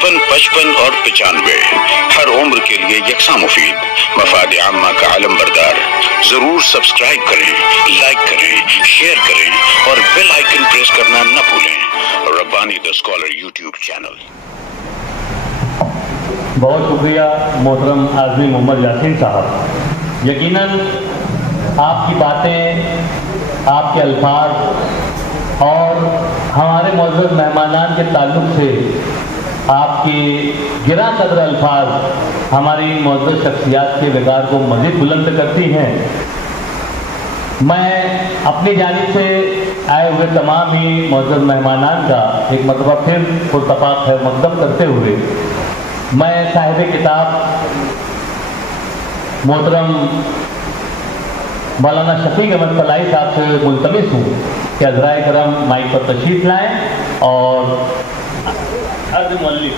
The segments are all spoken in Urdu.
55 اور 95 ہر عمر کے لیے یکساں مفید، مفاد عامہ کا علم بردار۔ ضرور سبسکرائب کریں، لائک کریں، شیئر کریں اور بیل آئیکن پریس کرنا نہ بھولیں۔ ربانی دا اسکالر یوٹیوب چینل۔ بہت شکریہ محترم اعظمی محمد یاسین صاحب۔ یقیناً آپ کی باتیں، آپ کے الفاظ اور ہمارے معزز مہمانان کے تعلق سے آپ کے گراں قدر الفاظ ہماری معزز شخصیات کے وقار کو مزید بلند کرتی ہیں۔ میں اپنی جانب سے آئے ہوئے تمام ہی معزز مہمانان کا ایک مرتبہ پھر پرتپاک خیر مقدم کرتے ہوئے میں صاحب کتاب محترم مولانا شفیق احمد فلاحی صاحب سے ملتمس ہوں کہ حضرائے کرم مائک پر تشریف لائیں اور عرض مؤلف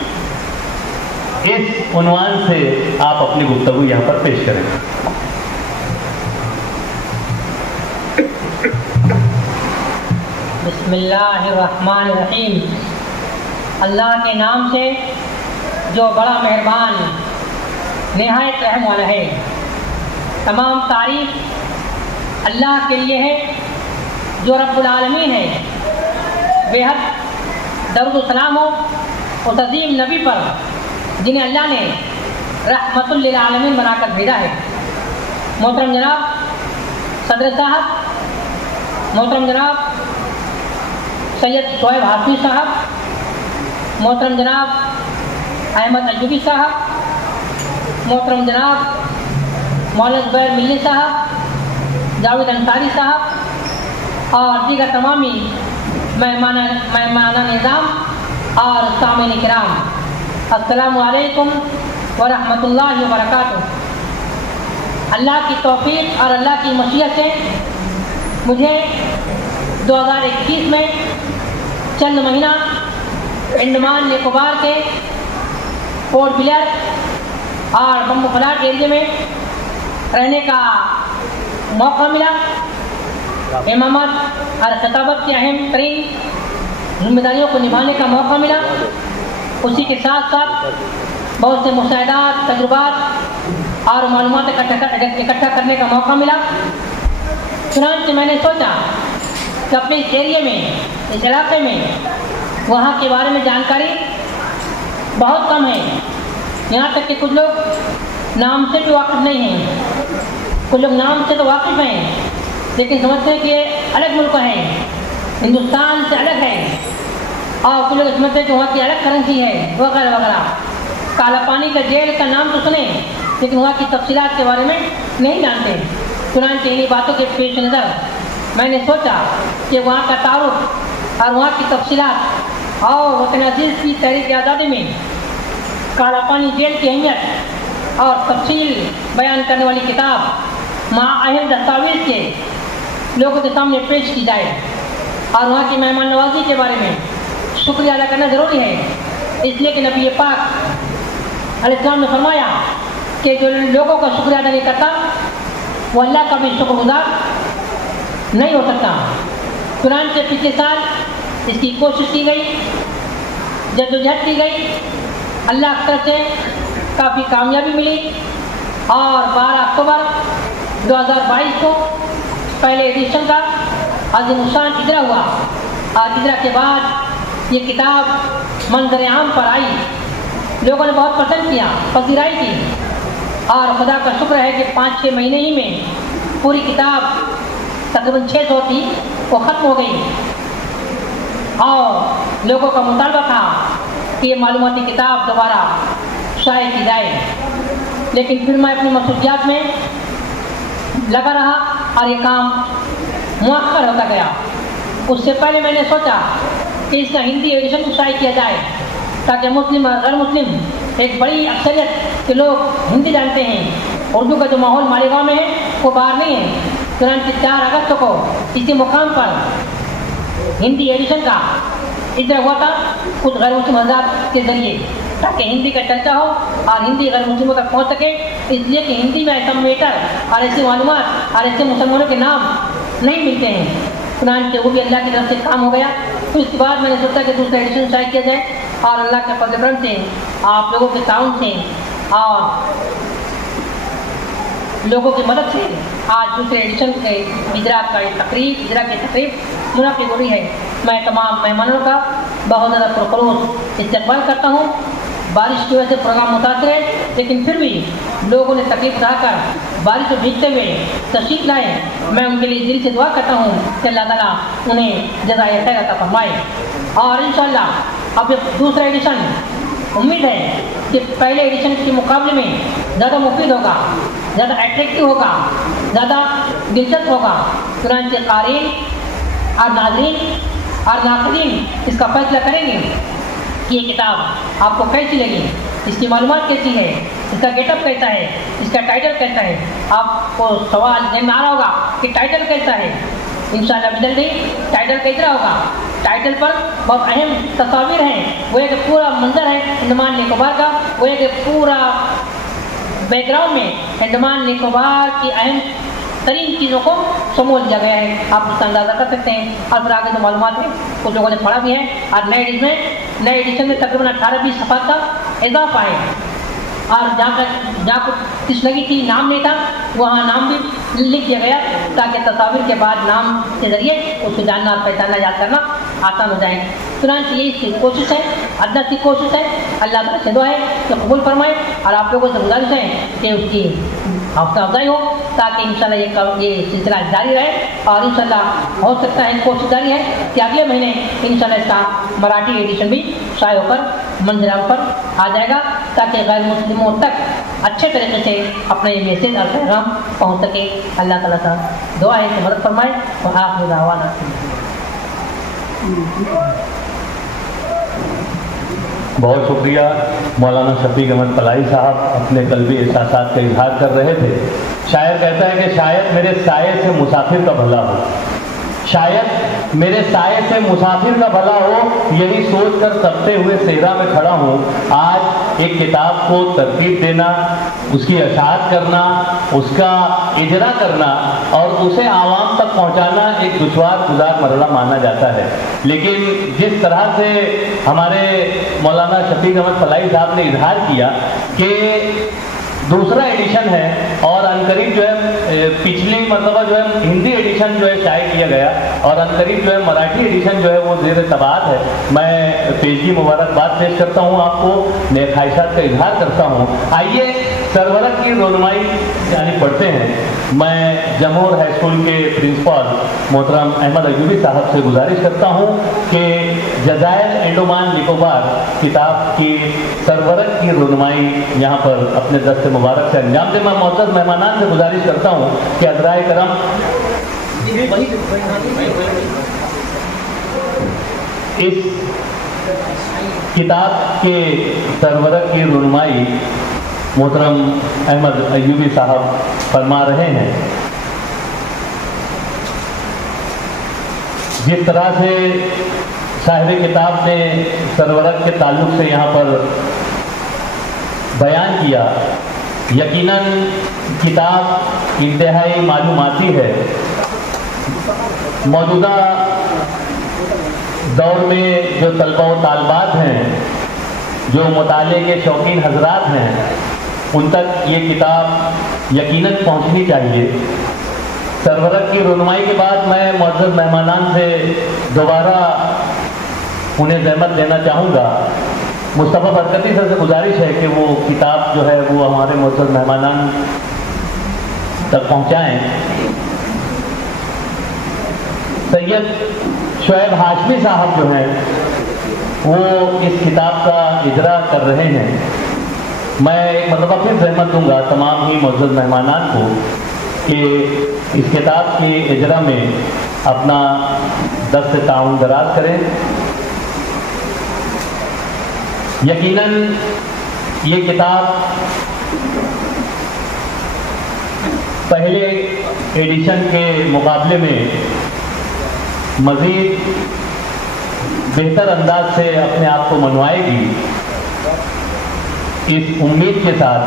اس عنوان سے آپ اپنی گفتگو یہاں پر پیش کریں۔ بسم اللہ الرحمن الرحیم۔ اللہ کے نام سے جو بڑا مہربان نہایت رحم والا ہے۔ تمام تعریف اللہ کے لیے ہے جو رب العالمین ہے۔ بے حد درود و سلام ہو اس عظیم نبی پر جنہیں اللہ نے رحمت للعالمین بنا کر بھیجا ہے۔ محترم جناب صدر صاحب، محترم جناب سید شعیب ہاشمی صاحب، محترم جناب احمد ایوبی صاحب، محترم جناب مولانا زبیر ملی صاحب، جاوید انصاری صاحب اور دیگر تمامی مہمانان نظام اور سامعین کرام، السلام علیکم ورحمۃ اللہ وبرکاتہ۔ اللہ کی توفیق اور اللہ کی مشیت سے مجھے 2021 میں چند مہینہ انڈمان نکوبار کے پورٹ بلیئر اور بمبو فلاٹ ایریا میں رہنے کا موقع ملا۔ امامت اور خطابت کی اہم ترین ذمہ داریوں کو نبھانے کا موقع ملا۔ اسی کے ساتھ ساتھ بہت سے مشاہدات، تجربات اور معلومات اکٹھا کرنے کا موقع ملا۔ چنانچہ میں نے سوچا کہ اپنے اس ایریے میں، اس علاقے میں وہاں کے بارے میں جانکاری بہت کم ہے۔ یہاں تک کہ کچھ لوگ نام سے بھی واقف نہیں ہیں، کچھ لوگ نام سے تو واقف ہیں لیکن سمجھتے ہیں کہ یہ الگ ملک ہے، ہندوستان سے الگ ہے، اور کچھ لوگ سمجھتے ہیں کہ وہاں کی الگ کرنسی ہے وغیرہ وغیرہ۔ کالا پانی کا جیل کا نام تو سنیں لیکن وہاں کی تفصیلات کے بارے میں نہیں جانتے۔ چنانچہ انہیں باتوں کے پیش نظر میں نے سوچا کہ وہاں کا تعارف اور وہاں کی تفصیلات اور وطن عزیز کی تحریک آزادی میں کالا پانی جیل کی اہمیت اور تفصیل بیان کرنے والی کتاب مع اہم دستاویز کے لوگوں کے سامنے پیش کی جائے، اور وہاں کی مہمان نوازی کے بارے میں شکریہ ادا کرنا ضروری ہے، اس لیے کہ نبی پاک علیہ السلام نے فرمایا کہ جو لوگوں کا شکریہ ادا نہیں کرتا وہ اللہ کا بھی شکر گزار نہیں ہو سکتا۔ چنانچہ پچھلے سال اس کی کوشش کی گئی، جدوجہد کی گئی، اللہ کی طرف سے کافی کامیابی ملی، اور 12 اکتوبر 2022 کو پہلے ایڈیشن کا عظیم الشان اجرا ہوا، اور اجرا کے بعد یہ کتاب منظر عام پر آئی، لوگوں نے بہت پسند کیا، پذیرائی کی، اور خدا کا شکر ہے کہ 5-6 مہینے ہی میں پوری کتاب تقریباً 600 تھی وہ ختم ہو گئی، اور لوگوں کا مطالبہ تھا کہ یہ معلوماتی کتاب دوبارہ شائع کی جائے، لیکن پھر میں اپنی مصروفیات میں لگا رہا اور یہ کام مؤخر ہوتا گیا۔ اس سے پہلے میں نے سوچا کہ اس کا ہندی ایڈیشن شائع کیا جائے تاکہ مسلم اور غیر مسلم ایک بڑی اکثریت کے لوگ ہندی جانتے ہیں، اردو کا جو ماحول مالیگاؤں میں ہے وہ باہر نہیں ہے۔ چنانچہ 4 اگست کو اسی مقام پر ہندی ایڈیشن کا اجرا ہوا تھا کچھ غیر مسلم حضرات کے ذریعے، تاکہ ہندی کا چرچا ہو اور ہندی غیر مسلموں تک پہنچ سکے، اس لیے کہ ہندی میں ایسا میٹر اور ایسی معلومات اور ایسے مسلمانوں کے نام نہیں ملتے ہیں۔ چنانچہ وہ بھی اللہ کی طرف سے کام ہو گیا۔ تو اس کے بعد میں نے سوچا کہ دوسرا ایڈیشن شائع کیا جائے، اور اللہ کے فضل کرم سے آپ لوگوں کے تعاون سے اور لوگوں کی مدد سے آج دوسرے ایڈیشن کے اجرا کی تقریب منعقد ہو رہی ہے۔ میں تمام مہمانوں کا بہت زیادہ پرخلوص استقبال کرتا ہوں۔ بارش کی وجہ سے پروگرام متاثر ہے، لیکن پھر بھی لوگوں نے تکلیف اٹھا کر بارش سے بھیگتے ہوئے تشریف لائے۔ میں ان کے لیے دل سے دعا کرتا ہوں کہ اللہ تعالیٰ انہیں جزائے خیر عطا فرمائے۔ اور انشاءاللہ اب یہ دوسرا ایڈیشن امید ہے کہ پہلے ایڈیشن کے مقابلے میں زیادہ مفید ہوگا، زیادہ اٹریکٹیو ہوگا، زیادہ دلچسپ ہوگا۔ چنانچہ قارئین اور ناظرین اور ناقدین اس کا فیصلہ کریں گے کہ یہ کتاب آپ کو کیسی لگی، اس کی معلومات کیسی ہے، اس کا گیٹ اپ کیسا ہے، اس کا ٹائٹل کیسا ہے۔ آپ کو سوال ذہن میں آ رہا ہوگا کہ ٹائٹل کیسا ہے۔ انشاءاللہ بدل نہیں، ٹائٹل کیسا ہوگا؟ ٹائٹل پر بہت اہم تصاویر ہیں۔ وہ ایک پورا منظر ہے انڈمان نکوبار کا، وہ ایک پورا بیک گراؤنڈ میں انڈمان نکوبار کی اہم ترین چیزوں کو شمول دیا گیا ہے۔ آپ اس کا اندازہ کر سکتے ہیں۔ اور پھر آگے جو معلومات ہیں کچھ لوگوں نے پڑھا بھی ہے، اور نئے ایڈیشن میں تقریباً 18-20 صفحات کا اضافہ ہے۔ اور جہاں کچھ تشنگی تھی، نام نہیں تھا، وہاں نام بھی لکھ دیا گیا تاکہ تصاویر کے بعد نام کے ذریعے اس کو جاننا اور پہچاننا، یاد کرنا آسان ہو جائے۔ چنانچہ یہ اس کی کوشش ہے، ادنا سی کوشش ہے۔ اللہ تعالیٰ سے دعا ہے کہ قبول فرمائے، اور آپ لوگوں سے گزارش ہے کہ اس کی حوصلہ افزائی ہو تاکہ انشاءاللہ یہ سلسلہ جاری رہے۔ اور انشاءاللہ ہو سکتا ہے کوشش جاری ہے کہ اگلے مہینے انشاءاللہ اس کا مراٹھی ایڈیشن بھی شائع ہو کر منظر عام پر آ جائے گا تاکہ غیر مسلموں تک اچھے طریقے سے اپنا یہ میسیج اور پیغام پہنچ سکے۔ اللہ تعالیٰ سے دعا ہے کہ مدد فرمائے۔ اور آخر دعوانا بہت شکریہ مولانا شفیق احمد فلاحی صاحب اپنے قلبی احساسات کا اظہار کر رہے تھے۔ شاعر کہتا ہے کہ شاید میرے سائے سے مسافر کا بھلا ہو، شاید میرے سائے سے مسافر کا بھلا ہو، یہی سوچ کر تپتے ہوئے صحرا میں کھڑا ہوں۔ آج ایک کتاب کو ترتیب دینا، اس کی اشاعت کرنا، اس کا اجرا کرنا اور اسے عوام تک پہنچانا ایک دشوار گزار مرحلہ مانا جاتا ہے، لیکن جس طرح سے ہمارے مولانا شفیق احمد فلاحی صاحب نے اظہار کیا کہ دوسرا ایڈیشن ہے اور عنقریب جو ہے پچھلی مرتبہ جو ہے ہندی ایڈیشن جو ہے شائع کیا گیا اور عنقریب جو ہے مراٹھی ایڈیشن جو ہے وہ زیر طباعت ہے۔ میں پیشگی مبارکباد پیش کرتا ہوں، آپ کو نیک خواہشات کا اظہار کرتا ہوں۔ آئیے سرورق کی رونمائی یعنی پڑھتے ہیں۔ میں جمہور ہائی اسکول کے پرنسپل محترم احمد ایوبی صاحب سے گزارش کرتا ہوں کہ جزائر انڈمان نکوبار کتاب کی سرورق کی رونمائی یہاں پر اپنے دست مبارک سے انجام دے۔ میں معزز مہمانان سے گزارش کرتا ہوں کہ حضرائے کرم اس کتاب کے سرورق کی رونمائی محترم احمد ایوبی صاحب فرما رہے ہیں۔ جس طرح سے صاحب کتاب نے سرورق کے تعلق سے یہاں پر بیان کیا، یقیناً کتاب انتہائی معلوماتی ہے۔ موجودہ دور میں جو طلبہ و طالبات ہیں، جو مطالعے کے شوقین حضرات ہیں، ان تک یہ کتاب یقیناً پہنچنی چاہیے۔ سرورق کی رونمائی کے بعد میں معزز مہمانان سے دوبارہ انہیں زحمت دینا چاہوں گا۔ مصطفیٰ برکتی سر سے گزارش ہے کہ وہ کتاب جو ہے وہ ہمارے معزز مہمانان تک پہنچائیں۔ سید شعیب ہاشمی صاحب جو ہیں وہ اس کتاب کا اجرا کر رہے ہیں۔ میں ایک مرتبہ پھر زحمت دوں گا تمام ہی معزز مہمانان کو کہ اس کتاب کی اجرا میں اپنا دست تعاون دراز کریں۔ یقیناً یہ کتاب پہلے ایڈیشن کے مقابلے میں مزید بہتر انداز سے اپنے آپ کو منوائے گی، اس امید کے ساتھ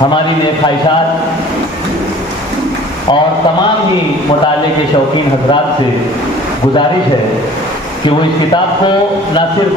ہماری نیک خواہشات اور تمام ہی مطالعے کے شوقین حضرات سے گزارش ہے کہ وہ اس کتاب کو نہ صرف